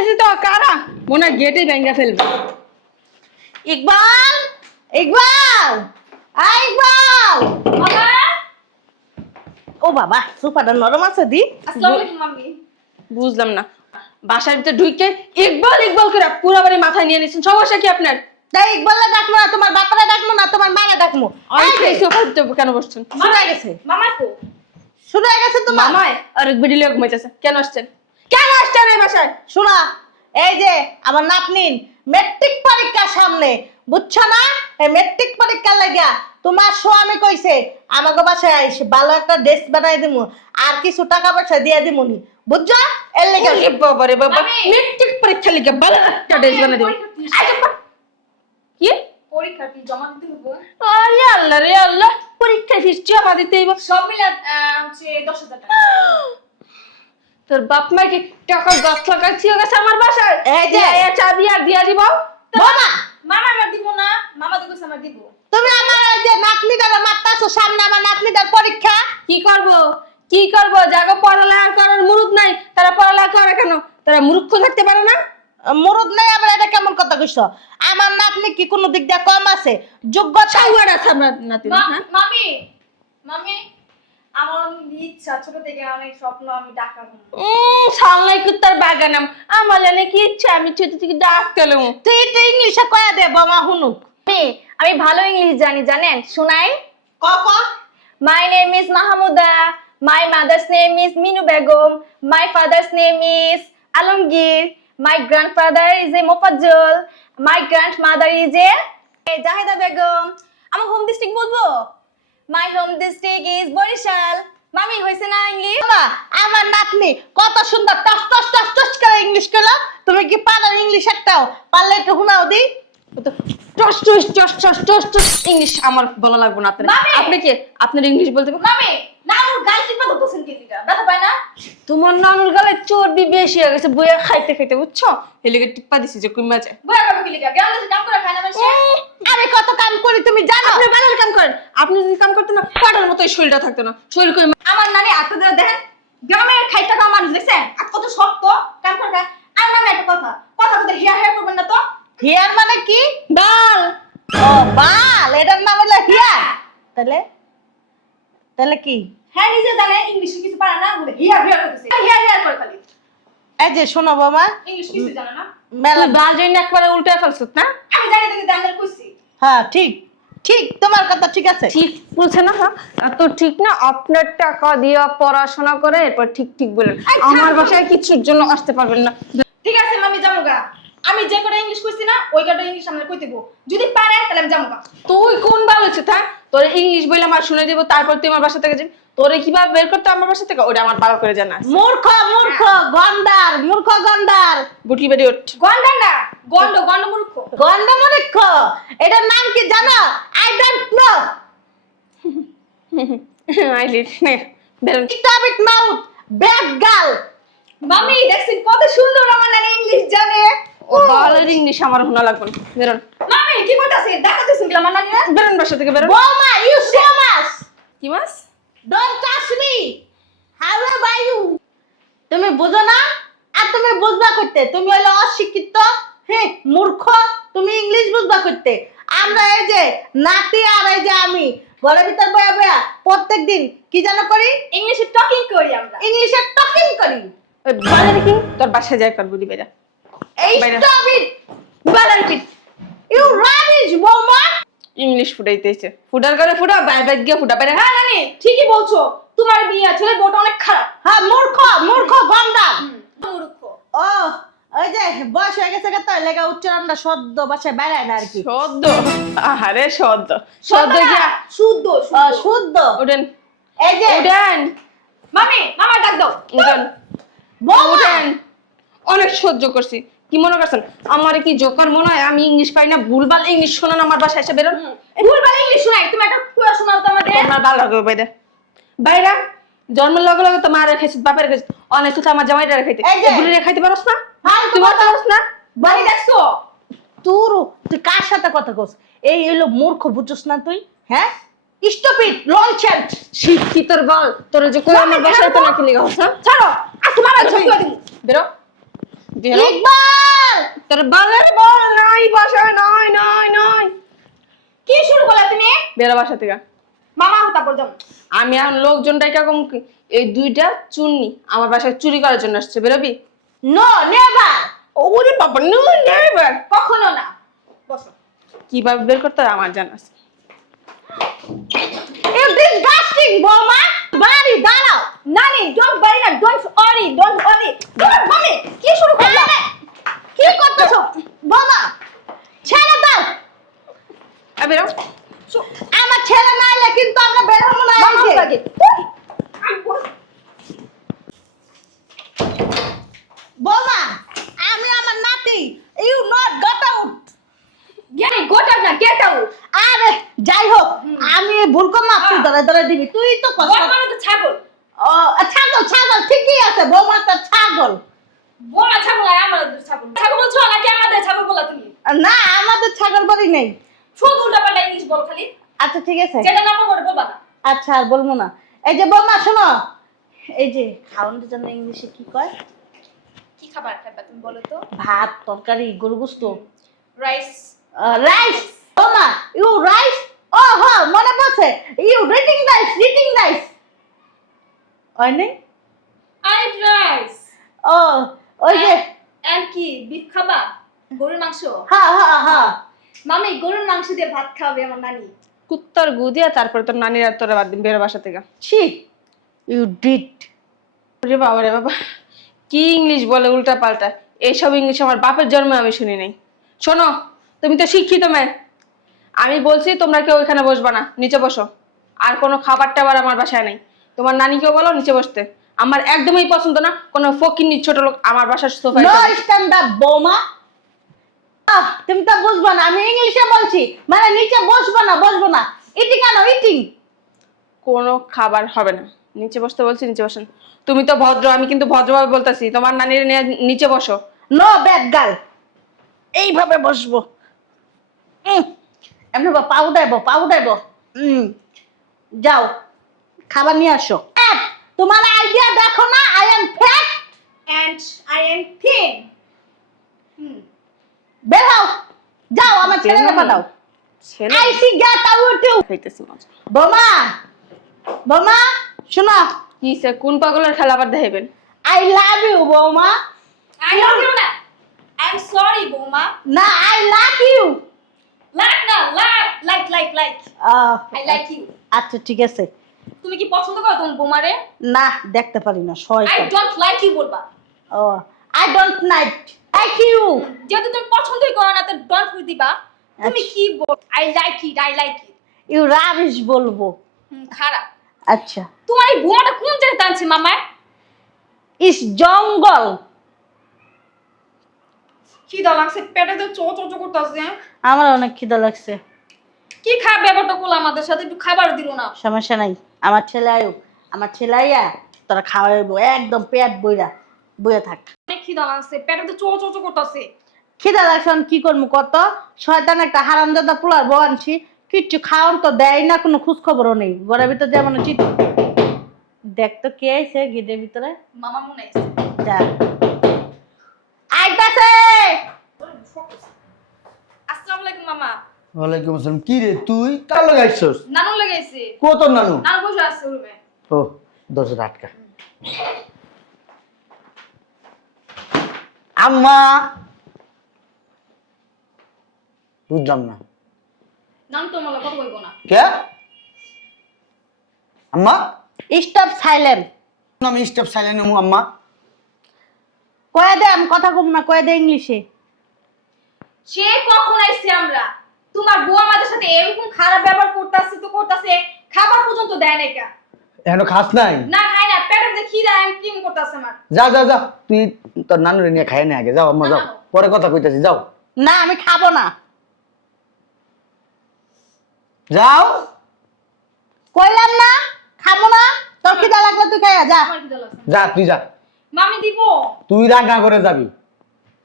পাইতেছি তো কারা মনে গেটে ভেঙে ফেলবে। ইকবাল, ইকবাল, ইকবাল। বাবা ও বাবা সুপারটা নরম আছে দি। আসসালামু আলাইকুম মাম্মি। বুঝলাম না, বাসার ভিতরে ঢুকে ইকবাল ইকবাল করে পুরো বাড়ি মাথায় নিয়ে নিছেন। সমস্যা কি আপনার? তাই ইকবালকে ডাকবো না, তোমার বাপারে ডাকবো না, তোমার মারে ডাকবো। কেন বসছেন? শুরু হয়ে গেছে, মামা তো শুরু হয়ে গেছে তোমার। মামায় আর এক বিড়ি লোক ঘুমাইতেছে। কেন আসছেন? কেন আসছেন এই বাসায়? শোনা, এই যে আমার নাতনির মেট্রিক পরীক্ষা সামনে, বুঝছো না? এই মেট্রিক পরীক্ষা লাগিয়া তোমার স্বামী কইছে আমাকে বাসায় আইসে ভালো একটা ড্রেস বানাই দিমু আর কিছু টাকা পয়সা দিয়ে দিমুনি, বুঝছো? এর লেগে ওরে বাবা রে বাবা, মামি! মেট্রিক পরীক্ষা লিখে ভালো একটা ড্রেস বানাই দিও। কি? পরীক্ষা কি জমা দিতে হবে? আরে আল্লাহ রে আল্লাহ, পরীক্ষা ফিস জমা দিতে হইব। সব মিলে হচ্ছে 10,000 টাকা। তোর বাপ মা কি টাকার গাছ লাগাচ্ছি গেছে আমার বাসায়? এই যে চাবি আর দিয়া দিব। বাবা, মামা আমার দিব না, মামা তো কইছে আমার দিব। তুমি আমার এই যে নাতনিটারে মারতাছো, সামনে আমার নাতনিটার পরীক্ষা। কি করব কি করব? যাগো পড়ালেখা করার মুরুদ নাই, তারা পড়ালেখা করে কেন? তারা মূর্খ থাকতে পারে না? মুরুদ নাই আবার, এটা কেমন কথা কইছো? আমার নাতনি কি কোনো দিক দিয়ে কম আছে? যোগ্যতা ছাউয়ার আছে আপনার নাতি। হ্যাঁ মামি মামি আমার অনেক ইচ্ছা, ছোট থেকে অনেক স্বপ্ন আমি ডাক্তার হব। সামলাই কুত্তার বাগানাম আমার জানে কি ইচ্ছা, আমি ছোট থেকে ডাক্তার। তুই এটা ইংলিশে কয়া দে বাবা হুনুক। আমি ভালো ইংলিশ জানি, জানেন? শুনাই। ক ক My name is Mahamuda. My mother's name is Minu Begum. My father's name is Alamgir. My grandfather is a Mofajjal. My grandmother is a Jahida Begum. আমার হোম ডিস্ট্রিক্ট বলবো? My home district is Borishal. মামি হইছে না English? বাবা, আমার নাতনি কত সুন্দর টস টস টস টস করে ইংলিশ কইলো। তুমি কি পারো ইংলিশ একটাও? পারলে একটু শোনাও দি। টস টস টস টস টস টস ইংলিশ আমার বলা লাগবে না আপনার। মামি! আপনি কি আপনার ইংলিশ বলতে পারেন? মামি নানুর গাল টিপা ধরতেছেন কি লিগা? ব্যথা পায় না? তোমার নানুর গালে চর্বি বেশি হয়ে গেছে, বইয়া খাইতে খাইতে, বুঝছো? এলিগে টিপ্পা দিছি যে কইমা যায়। বয়া খাবে কি লিগা? গ্রাম দেশে কাম করে খায় না মানুষে? আমি কত কাম করি তুমি জানো? আপনি বাড়ির কাম করেন। আপনি যদি কাম করতেন না, পাটার মতো এই শরীরটা থাকতো না। শরীর কই আমার নানি আপনাদের দেখেন গ্রামের খাইটা খাওয়া মানুষ দেখছেন আর কত শক্ত কাম করে খায়। আর নামে একটা কথা কথা কথা হিয়া হিয়া করবেন না তো। হিয়ার মানে কি? বাল। ও বাল, এটার নাম হলো হিয়া। তাহলে তাহলে কি? হ্যাঁ নিজে জানে ইংলিশে কিছু পারে না, বলে হিয়া হিয়া করতেছে, হিয়া হিয়া করে খালি। এই যে শোনো বাবা, ইংলিশ কিছু জানে না। মেলা তুই বাল জন্য একবারে উল্টে ফেলছিস না? আমি জানি দেখি দামের কইছি। হ্যাঁ ঠিক ঠিক, তোমার কথা ঠিক আছে। ঠিক বলছে না? হ্যাঁ এত ঠিক না। আপনার টাকা দিয়ে পড়াশোনা করে এরপর ঠিক ঠিক বলেন। আমার বাসায় কিছুর জন্য আসতে পারবেন না। ঠিক আছে মামি জামুগা, আমি যে কটা ইংলিশ কইছি না ওই কটা ইংলিশ আমরা কই দেব, যদি পারে তাহলে আমি জামুগা। তুই কোন বাল হচ্ছে তা? তোর ইংলিশ বইলে আমার শুনে দিব, তারপর তুই আমার বাসা থেকে যাবি। তোরে কিভাবে বের করতে আমার বাসা থেকে ওটা আমার ভালো করে জানা আছে। মূর্খ মূর্খ গন্ডার, মূর্খ গন্ডার। বুটি বেড়ে ওঠ। গন্ড না, গন্ড গন্ড মূর্খ। গন্ড মূর্খ, এটার নাম কি জানো? I don't know. আই লিট নে বেরোন। Stop it mouth, bad girl. মামি দেখছেন কত সুন্দর আমার নানি ইংলিশ জানে। ও বালের ইংলিশ আমার শোনা লাগবে না। বেরোন মামি কি কইতাছে? দেখাতেছেন কি আমার নানি? বেরোন বাসা থেকে বেরোন। বৌমা, ইউ সো মাচ। কি মাস? Don't touch me. How are you? তুমি বুঝো না আর তুমি বুঝবা করতে, তুমি হলো অশিক্ষিত। হ্যাঁ মূর্খ, তুমি ইংলিশ বুঝবা করতে। আমরা এই যে নাতি আর এই যে আমি ঘরের ভিতর বয়া বয়া প্রত্যেকদিন কি জানো করি? ইংলিশে টকিং করি আমরা। ইংলিশে টকিং করি। ওই বালের কি তোর বাসায় যাই কর বুড়ি বেরা। এই বাইরে। স্টপ ইট, বালের কি ইউ রাবিশ বৌমা। ইংলিশ ফুটাইতেছে। ফুটার করে ফুটা, বাই বাই গিয়ে ফুটা বেরা। হ্যাঁ নানি ঠিকই বলছো, তোমার বিয়ে ছেলে বউটা অনেক খারাপ। হ্যাঁ মূর্খ মূর্খ গন্ডার। মূর্খ। ও ওই যে বয়স হয়ে গেছে কত লেগা উচ্চারণটা সদ্য বাসায় বেড়ায় না আর কি। সদ্য। আহারে সদ্য সদ্য গিয়া শুদ্ধ শুদ্ধ। উঠেন এই যে উঠেন মামি মামা ডাক দাও। উঠেন বৌমা, উঠেন। অনেক সহ্য করছি। কি মনে করছেন আমার কি জোকার মনে হয়? আমি ইংলিশ পাই না? ভুলভাল ইংলিশ শোনান আমার বাসায় এসে বেরোন। ভুলভাল ইংলিশ শোনাই, তুমি একটা কুয়া শোনাও তো আমাদের। তোমার ভালো লাগবে বাইরে। বাইরা জন্মের লগে লগে তো মা রেখেছিস, বাপের রেখেছিস, অনেক তো আমার জামাইটা রেখাইতে। এই যে। বুড়ি রেখাইতে পারস না? হ্যাঁ, তুই বলতে পারস না? বাড়ি দেখছো? তুই কার সাথে কথা কস? এই হলো মূর্খ, বুঝছস না তুই? হ্যাঁ স্টুপিড লঞ্চেন্ট। শিক্ষিতর বল তোর যে কই আমার বাসায় তো নাকি লিগা হস না? ছাড়ো আজকে মামা ঝগড়া দিই। বেরো বেরো। ইকবাল তোর বালের বল নাই বাসায়, নাই নাই নাই। কি শুরু করলা তুমি? বেরো বাসা থেকে। মামা হতা পর্যন্ত আমি এখন লোকজনটাই কেমন এই দুইটা চুন্নি আমার বাসায় চুরি করার জন্য আসছে, বেরোবি? No never. ওরে বাবা, নো নেভার। কখনো না। বসো। কিভাবে বের করতে হয় আমার জানা আছে। ইউ ডিসগাস্টিং বৌমা। বাড়ি দাঁড়াও। নানি ডোন্ট বাড়ি না, don't Ori, don't Ori. Don't মামি কি শুরু করলা? কি করতেছো বৌমা? ছেড়ে দাও। বেরো। আমার ছেলে না এলে কিন্তু আমরা বের হবো না। মামা এই যে। লাগে। বৌমা আমি আমার নাতি ইউ নট গট আউট। জ্ঞানী গোটা না গেট আউট। আরে যাই হোক আমি ভুল করলাম, তুই ধরে ধরে দিবি, তুই তো কষ্ট। বল মানে তো ছাগল। ও ছাগল ছাগল ঠিকই আছে, বৌমা তো ছাগল। বোমা ছাগল আর আমাদের ছাগল। ছাগল বলছো নাকি আমাদের ছাগল বলা তুমি? না আমাদের ছাগল বলি নেই। শুধু উল্টাপাল্টা ইংলিশ বল খালি। আচ্ছা ঠিক আছে, যেটা না করে বলবা না। আচ্ছা আর বলবো না। এই যে বৌমা শোনো, এই যে খাওয়ানোর জন্য ইংলিশে কি কয়? কি খাবার খাবা তুমি বলো তো? ভাত তরকারি গরু গোস্ত রাইস। রাইস। বৌমা ইউ রাইস। ও হ্যাঁ মনে পড়ছে, ইউ রিটিং রাইস হয় নাই? I eat rice. ও ওই যে এন্ড কি বিফ খাবা? গরুর মাংস। হ্যাঁ হ্যাঁ হ্যাঁ। মামি গরুর মাংস দিয়ে ভাত খাবে আমার নানি। কুত্তার গু দিয়া তারপরে তোর নানির আর তোরা বাদ দিন, বেরো বাসা থেকে। ছি ইউ ডিড। রে বাবা রে বাবা, কি ইংলিশ বলে উল্টা পাল্টা। এইসব ইংলিশ আমার বাপের জন্মে আমি শুনি নাই। শোনো, তুমি তো শিক্ষিত মেয়ে, আমি বলছি তোমরা কেউ এখানে বসবা না, নিচে বসো। আর কোনো খাবার টাবার আমার বাসায় নাই। তোমার নানিকেও বলো নিচে বসতে। আমার একদমই পছন্দ না কোনো ফকিন্নি ছোট লোক আমার বাসার সোফায়। নো স্ট্যান্ড আপ বৌমা। তুমি তো বুঝবা না, আমি ইংলিশে বলছি, মানে নিচে বসবো না। ইটিং আনো ইটিং। কোনো খাবার হবে না, নিচে বসতে বলছি নিচে বসেন। তুমি তো ভদ্র, আমি কিন্তু ভদ্রভাবে বলতেছি, তোমার নানির নিয়ে নিচে বসো। No bad girl. এইভাবে বসবো। এমনি পাউ দেব। যাও খাবার নিয়ে আসো। তোমার আইডিয়া দেখো না, I am fat and I am thin. বের হও। যাও আমার ছেলেকে পাঠাও। ছেলে I see get out you. খাইতেছি মজা। বৌমা শোনো, কি সে কোন পাগলের খেলা আবার দেখাইবেন? আই লাভ ইউ বৌমা। আই লাভ ইউ না, আই এম সরি বৌমা। না আই লাভ ইউ। লাইক না, লাইক আই লাইক ইউ। আচ্ছা ঠিক আছে। তুমি কি পছন্দ করো তোমার বৌমারে? না দেখতে পারি না আই শয়তান। ডোন্ট লাইক ইউ বলবা। ও আই ডোন্ট লাইক ইউ। যেহেতু তুমি পছন্দই করো না তো ডোন্ট দিবা। তুমি কি বল? I like it. You rubbish বলবো। খারাপ। আচ্ছা তোমার এই বৌমাটা কোন জায়গায় টানছে মামা? ইস জঙ্গল। কি দা লাগছে, পেটে তো চো চো চো করতেছে। আমার অনেক খিদা লাগছে। কি খাবে ব্যাপারটা কোলা আমাদের সাথে একটু খাবার দিল না। সমস্যা নাই, আমার ছেলে আয়ুক, আমার ছেলে আইয়া তোরা খাওয়াইবো একদম পেট বইরা থাক। অনেক খিদা লাগছে, পেটে তো চো চো চো করতেছে। খিদা লাগছে আমি কি করবো কত? শয়তান একটা হারামজাদা পোলার বউ আনছি, কিচ্ছু খাওয়ান তো দেয় না, কোনো খোঁজ খবরও নেই। ঘরের ভিতর যেমন চিট। দেখ তো কে আইছে গেটের ভিতরে। মামা মনে আছে। যা আইতাছে। আসসালামু আলাইকুম মামা। ওয়ালাইকুম আসসালাম। কি রে তুই কার লগে আইছস? নানু লাগাইছে। কত নানু? নানু বসে আছে রুমে। ও দরজা আটকা। আম্মা বুঝলাম না। নানু তো মালা কথা কইবো না। কে? আম্মা স্টপ সাইলেন্ট। আমি স্টেপ সাইলেন্ট হমু আম্মা। কয়ে দে আমি কথা কম না, কয়ে দে ইংলিশে। সে কখন আইছে আমরা? তোমার বউ আমাদের সাথে এরকম খারাপ ব্যবহার করতেছে, খাবার পর্যন্ত দেয় না কা। এখনো খাস নাই? না খাই না, পেটের যে খিদা আমি কি করতেছে আমার। যা তুই তোর নানুরে নিয়ে খাই না আগে, যাও আম্মা যাও, পরে কথা কইতাছি, যাও না আমি খাবো না। যাও। কইলাম না খাবো না। তোর খিদা লাগলে তুই খাইয়া যা। আমার খিদা লাগছে। যা তুই যা। মামি দিব। তুই রান্না করে যাবি,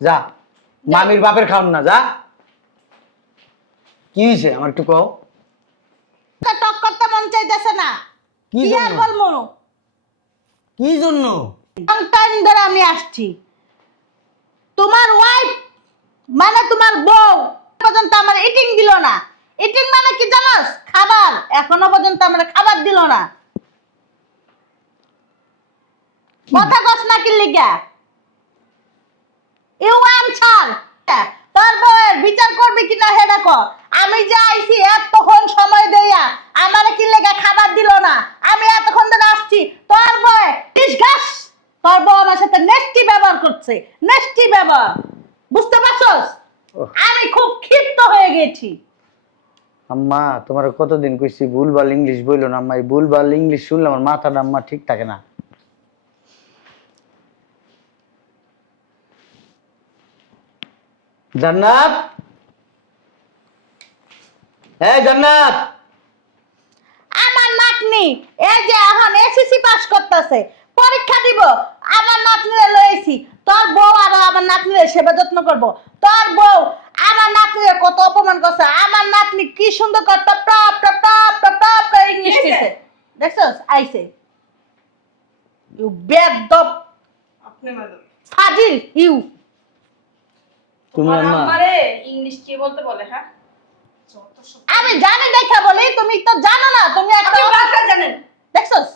যা। মামির বাপের খাওন না, যা। কি হয়েছে আমার একটু কও। টক করতে মন চাইতেছে না। কি কি আর জন্য? বলবো? কি জন্য? টাইম ধরে আমি আসছি। তোমার ওয়াইফ মানে তোমার বউ পর্যন্ত আমার ইটিং দিল না। ইটিং মানে কি জানোস? খাবার। এখনো পর্যন্ত আমার খাবার দিল না। কথা কস না কি লিগা? You answer. তোর বউয়ের বিচার করবি কিনা হেডা ক। আমি যে আইছি এতক্ষণ সময় দেয়া আমারে কি লেগা খাবার দিল না। আমি এতক্ষণ ধরে আসছি, তোর বউ ডিসগাস। তোর বউ আমার সাথে নেস্টি ব্যবহার করছে, নেস্টি ব্যবহার। বুঝতে পারছস? আমি খুব ক্ষিপ্ত হয়ে গেছি। আম্মা তোমার কতদিন কইছি ভুলভাল ইংলিশ বইলো না আম্মা, এই ভুলভাল ইংলিশ শুনলে আমার মাথাটা আম্মা ঠিক থাকে না। জান্নাত, এই জান্নাত, আমার নাতনি এই যে এখন এসএসসি পাস করতেছে, পরীক্ষা দিব। আমার নাতনিরে লইছি। তোর বউ আর আমার নাতনিরে সেবা যত্ন করব। তোর বউ আমার নাতনিরে কত অপমান করছে। আমার নাতনি কি সুন্দর করতে top top top top top করে ইংলিশ কইছে। দেখছস? আইছে ইউ বেদব আপনি ম্যাডাম ফাজিল ইউ। তুমি আম্মা আমারে ইংলিশ কি বলতে বলে? হ্যাঁ, আমি জানি দেখা বলি, তুমি তো জানো না। তুমি একটা আপনি ভাষা জানেন? দেখছস?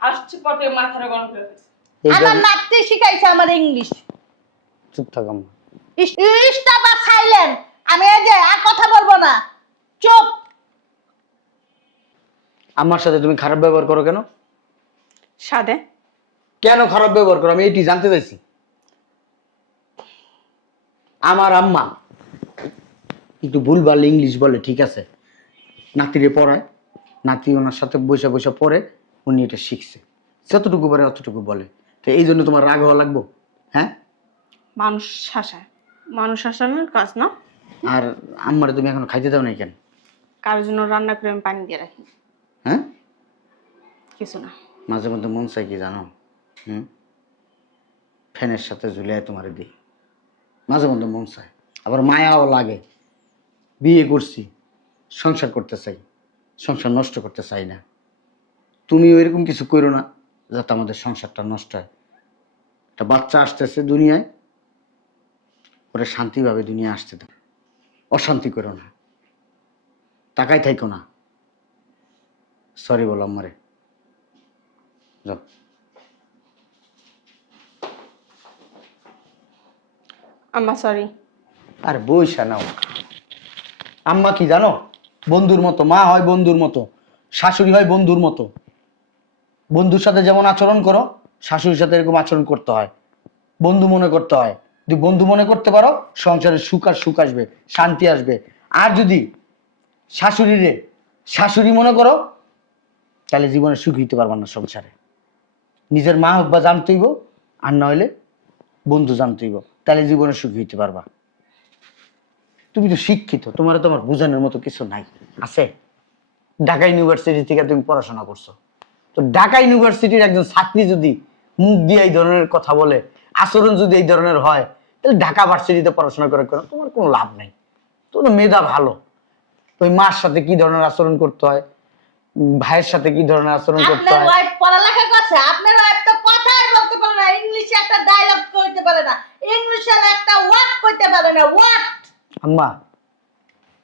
আসছে পর থেকে মাথাটা গরম করে ফেলছে। এই আমার নাতনি শিখাইছে আমার ইংলিশ। চুপ থাক আম্মা। ইংলিশটা বা সাইলেন্ট। আমি এই যে আর কথা বলবো না, চুপ। আমার সাথে তুমি খারাপ ব্যবহার করো কেন? সাদে কেন খারাপ ব্যবহার করো আমি এটি জানতে চাইছি। আমার আম্মা একটু ভুলভাল ইংলিশ বলে, ঠিক আছে, নাতিরে পড়ায়, নাতি ওনার সাথে বসে বসে পড়ে, উনি এটা শিখছে, যতটুকু পারে অতটুকু বলে। তো এই জন্য তোমার রাগ হওয়া লাগবো? হ্যাঁ, মানুষ হাসায়, মানুষ হাসানোর কাজ না। আর আম্মারে তুমি এখনো খাইতে দাও নাই কেন? কারোর জন্য রান্না করে আমি পানি দিয়ে রাখি। হ্যাঁ, কিছু না। মাঝে মধ্যে মন চাই কি জানো? ফ্যানের সাথে ঝুলিয়ে তোমারে দিই, মাঝে মধ্যে মন চায়। আবার মায়াও লাগে। বিয়ে করছি, সংসার করতে চাই, সংসার নষ্ট করতে চাই না। তুমিও এরকম কিছু করো না যাতে আমাদের সংসারটা নষ্ট হয়। একটা বাচ্চা আসতেছে দুনিয়ায়, ওরা শান্তিভাবে দুনিয়া আসতে দাও, অশান্তি করো না, তাকাই থাইকো না। সরি বলো আমারে, যাও। আম্মা সরি। আর বইসা নাও। আম্মা কি জানো, বন্ধুর মতো। মা হয় বন্ধুর মতো, শাশুড়ি হয় বন্ধুর মতো। বন্ধুর সাথে যেমন আচরণ করো, শাশুড়ির সাথে এরকম আচরণ করতে হয়, বন্ধু মনে করতে হয়। যদি বন্ধু মনে করতে পারো, সংসারে সুখ আর সুখ আসবে, শান্তি আসবে। আর যদি শাশুড়িরে শাশুড়ি মনে করো, তাহলে জীবনে সুখ হইতে পারবা না সংসারে। নিজের মা হোক বা জানতেইব, আর নইলে বন্ধু জানতেইব, তাহলে জীবনে সুখ হইতে পারবা। তুমি তো শিক্ষিত, তোমার তো আমার বোঝানোর মতো কিছু নাই আছে। ঢাকা ইউনিভার্সিটি থেকে তুমি পড়াশোনা করছো, তো ঢাকা ইউনিভার্সিটির একজন ছাত্রী যদি মুখ দিয়ে এই ধরনের কথা বলে, আচরণ যদি এই ধরনের হয়, তাহলে ঢাকা ভার্সিটিতে পড়াশোনা করে কেন? তোমার কোনো লাভ নাই। তোমার মেধা ভালো, ওই মার সাথে কি ধরনের আচরণ করতে হয়, ভাইয়ের সাথে কি ধরনের আচরণ করতে আপনার হয়। ওয়াইফ পড়ালেখা করছে, আপনার ওয়াইফ তো কথাই বলতে পারে না, ইংলিশে একটা ডায়লগ কইতে পারে না, ইংলিশের একটা ওয়ার্ড কইতে পারে না, ওয়ার্ড। আম্মা,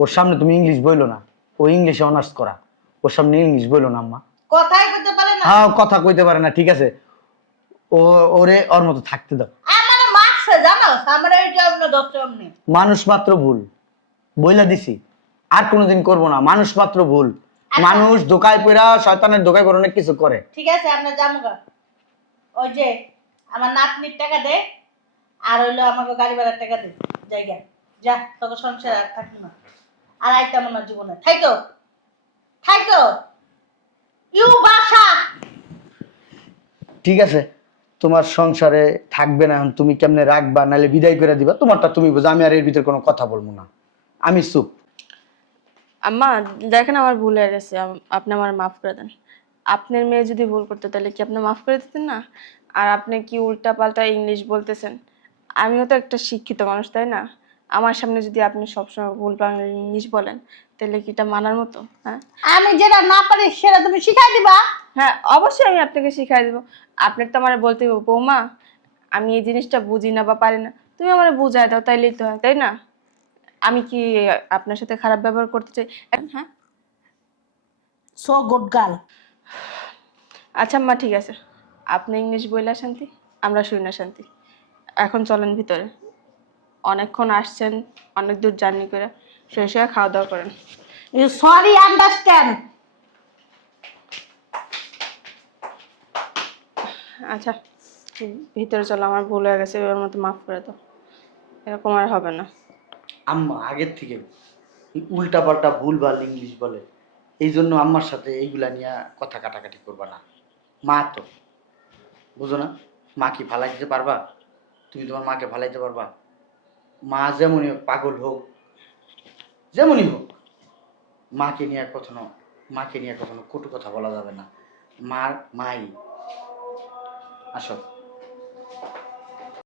ওর সামনে তুমি ইংলিশ বইলো না, ও ইংলিশে অনার্স করা, ওর সামনে ইংলিশ বইলো না আম্মা। কথাই কইতে পারে না। হ্যাঁ, কথা কইতে পারে না, ঠিক আছে, ওরে ওর মতো থাকতে দাও। আমার মারছে জানো, আমার এই জন্য দশমনি। মানুষ মাত্র ভুল, বইলা দিছি, আর কোনোদিন করবো না। মানুষ মাত্র ভুল, মানুষ ধোকায় পড়া, শয়তানের ধোকায় পড়ে অনেক কিছু করে। ঠিক আছে, আপনার জামুগা ওই যে আমার নাতনির টাকা দে, আর হইলো আমাকে গাড়ি ভাড়ার টাকা দে, জায়গা যা, তোকে সংসার আর থাকবো না, আর আইতাম আমার জীবনে থাইকো থাইকো ইউ বাসা। ঠিক আছে, তোমার সংসারে থাকবে না, এখন তুমি কেমনে রাখবা, নাহলে বিদায় করে দিবা, তোমারটা তুমি বুঝো। আমি আর এর ভিতরে কোনো কথা বলবো না, আমি চুপ। আম্মা দেখেন আমার ভুল হয়ে গেছে, আপনি আমার মাফ করে দেন। আপনার মেয়ে যদি ভুল করতো তাহলে কি আপনি মাফ করে দিতেন না? আর আপনি কি উল্টা পাল্টা ইংলিশ বলতেছেন? আমিও তো একটা শিক্ষিত মানুষ, তাই না? আমার সামনে যদি আপনি সবসময় ভুল বাংলা ইংলিশ বলেন, তাহলে কি এটা মানার মতো? হ্যাঁ, আমি যেটা না পারি সেটা তুমি শিখাই দিবা। হ্যাঁ, অবশ্যই আমি আপনাকে শিখাই দেবো। আপনার তো আমার বলতে হবে, বৌমা আমি এই জিনিসটা বুঝি না বা পারি না, তুমি আমার বুঝায় দাও, তাইলেই তো হয়, তাই না? আমি কি আপনার সাথে খারাপ ব্যবহার করতে চাই? হ্যাঁ, সো গুড গার্ল। আচ্ছা আম্মা, ঠিক আছে, আপনি ইংলিশ বইলা শান্তি, আমরা শুই না শান্তি। এখন চলেন ভিতরে, অনেকক্ষণ আসছেন, অনেক দূর জার্নি করে, শেষ হয়ে খাওয়া দাওয়া করেন। You sorry understand. আচ্ছা, ভিতরে চলো, আমার ভুল হয়ে গেছে, এবার মতো মাফ করে দাও, এরকম আর হবে না। আম্মা আগের থেকে উল্টা পাল্টা ভুল ভাল ইংলিশ বলে, এই জন্য আম্মার সাথে এইগুলা নিয়ে কথা কাটাকাটি করবা না। মা তো বুঝো না, মা কি ফালাই দিতে পারবা? তুমি তোমার মাকে ফালাইতে পারবা? মা যেমনই হোক, পাগল হোক, যেমনই হোক, মাকে নিয়ে কখনো কটু কথা বলা যাবে না। মার মাই। আসো।